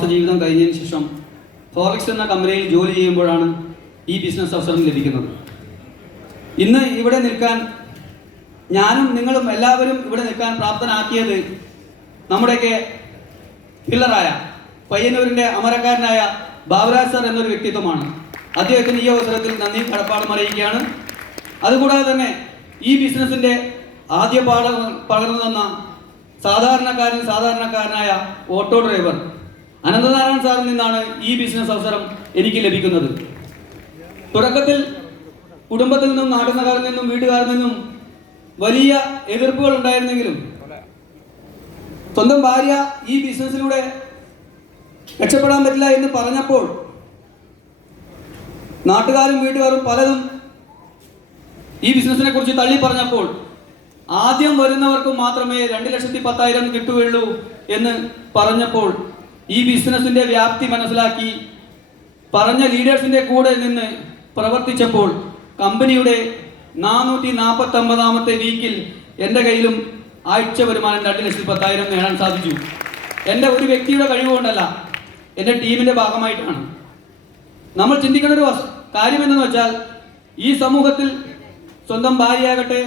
പ്രവാസ ജീവിതം കഴിഞ്ഞതിന് ശേഷം ഫോറക്സ് എന്ന കമ്പനിയിൽ ജോലി ചെയ്യുമ്പോഴാണ് ഈ ബിസിനസ് അവസരം ലഭിക്കുന്നത്. ഇന്ന് ഇവിടെ നിൽക്കാൻ ഞാനും നിങ്ങളും എല്ലാവരും ഇവിടെ നിൽക്കാൻ പ്രാപ്തനാക്കിയത് നമ്മുടെയൊക്കെ പില്ലറായ പയ്യന്നൂരിന്റെ അമരക്കാരനായ ബാബുരാജ് സാർ എന്നൊരു വ്യക്തിത്വമാണ്. അദ്ദേഹത്തിന് ഈ അവസരത്തിൽ നന്ദി കടപ്പാടും അറിയിക്കുകയാണ് അതുകൂടാതെ തന്നെ ഈ ബിസിനസിന്റെ ആദ്യ പാഠ പകർന്നു തന്ന സാധാരണക്കാരൻ സാധാരണക്കാരനായ ഓട്ടോ ഡ്രൈവർ അനന്തനാരായണൻ സാറിൽ നിന്നാണ് ഈ ബിസിനസ് അവസരം എനിക്ക് ലഭിക്കുന്നത്. തുടക്കത്തിൽ കുടുംബത്തിൽ നിന്നും നാട്ടുകാരിൽ നിന്നും വീട്ടുകാരിൽ നിന്നും വലിയ എതിർപ്പുകൾ ഉണ്ടായിരുന്നെങ്കിലും സ്വന്തം ഭാര്യ ഈ ബിസിനസ്സിലൂടെ രക്ഷപ്പെടാൻ പറ്റില്ല എന്ന് പറഞ്ഞപ്പോൾ നാട്ടുകാരും വീട്ടുകാരും പലതും ഈ ബിസിനസിനെ കുറിച്ച് തള്ളി പറഞ്ഞപ്പോൾ ആദ്യം വരുന്നവർക്ക് മാത്രമേ രണ്ട് ലക്ഷത്തി പത്തായിരം കിട്ടുകയുള്ളൂ എന്ന് പറഞ്ഞപ്പോൾ ഈ ബിസിനസിന്റെ വ്യാപ്തി മനസ്സിലാക്കി പറഞ്ഞ ലീഡേഴ്സിന്റെ കൂടെ നിന്ന് പ്രവർത്തിച്ചപ്പോൾ കമ്പനിയുടെ നാനൂറ്റി നാൽപ്പത്തി ഒമ്പതാമത്തെ വീക്കിൽ എന്റെ കയ്യിലും ആഴ്ച വരുമാനം രണ്ട് ലക്ഷത്തി പത്തായിരം നേടാൻ സാധിച്ചു. എന്റെ ഒരു വ്യക്തിയുടെ കഴിവുകൊണ്ടല്ല എന്റെ ടീമിന്റെ ഭാഗമായിട്ടാണ്. നമ്മൾ ചിന്തിക്കേണ്ട ഒരു കാര്യം എന്തെന്ന് വെച്ചാൽ ഈ സമൂഹത്തിൽ സ്വന്തം ഭാര്യയാകട്ടെ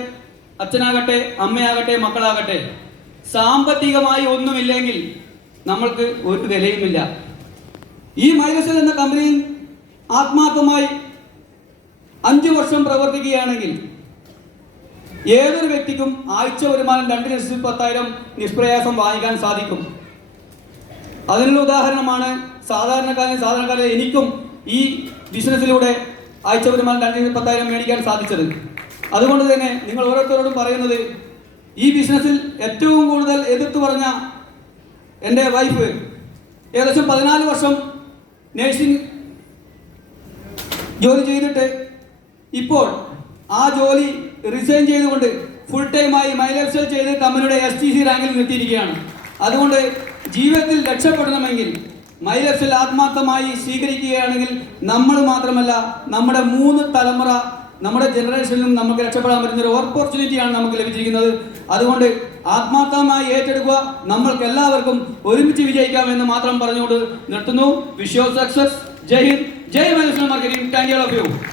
അച്ഛനാകട്ടെ അമ്മയാകട്ടെ മക്കളാകട്ടെ സാമ്പത്തികമായി ഒന്നുമില്ലെങ്കിൽ നമ്മൾക്ക് ഒരു വിലയുമില്ല. ഈ മൈലസൽ എന്ന കമ്പനിയിൽ ആത്മാർത്ഥമായി അഞ്ചു വർഷം പ്രവർത്തിക്കുകയാണെങ്കിൽ ഏതൊരു വ്യക്തിക്കും ആഴ്ച വരുമാനം രണ്ട് ലക്ഷത്തി പത്തായിരം നിഷ്പ്രയാസം വാങ്ങിക്കാൻ സാധിക്കും. അതിനുള്ള ഉദാഹരണമാണ് സാധാരണക്കാരൻ സാധാരണക്കാരെ എനിക്കും ഈ ബിസിനസ്സിലൂടെ ആഴ്ച വരുമാനം രണ്ട് ലക്ഷത്തി പത്തായിരം മേടിക്കാൻ സാധിച്ചത്. അതുകൊണ്ട് തന്നെ നിങ്ങൾ ഓരോരുത്തരോടും പറയുന്നത് ഈ ബിസിനസ്സിൽ ഏറ്റവും കൂടുതൽ എതിർത്ത് പറഞ്ഞ എന്റെ വൈഫ് ഏകദേശം പതിനാല് വർഷം നേഴ്സിംഗ് ജോലി ചെയ്തിട്ട് ഇപ്പോൾ ആ ജോലി റിസൈൻ ചെയ്തുകൊണ്ട് ഫുൾ ടൈമായി മൈലപ്സൽ ചെയ്ത് കമ്പനിയുടെ എസ് ടി സി റാങ്കിൽ നിർത്തിയിരിക്കുകയാണ്. അതുകൊണ്ട് ജീവിതത്തിൽ രക്ഷപ്പെടണമെങ്കിൽ മൈലപ്സൽ ആത്മാർത്ഥമായി സ്വീകരിക്കുകയാണെങ്കിൽ നമ്മൾ മാത്രമല്ല നമ്മുടെ മൂന്ന് തലമുറ നമ്മുടെ ജനറേഷനിലും നമുക്ക് രക്ഷപ്പെടാൻ പറ്റുന്ന ഒരു ഓപ്പർച്യൂണിറ്റിയാണ് നമുക്ക് ലഭിച്ചിരിക്കുന്നത്. അതുകൊണ്ട് ആത്മാർത്ഥമായി ഏറ്റെടുക്കുക. നമ്മൾക്ക് എല്ലാവർക്കും ഒരുമിച്ച് വിജയിക്കാം എന്ന് മാത്രം പറഞ്ഞുകൊണ്ട് നിർത്തുന്നു. വിഷ് സക്സസ് ജയ് ഹിന്ദ് ജയ് മൈലപ്സൽ മാർക്കറ്റിംഗ് താങ്ക് യു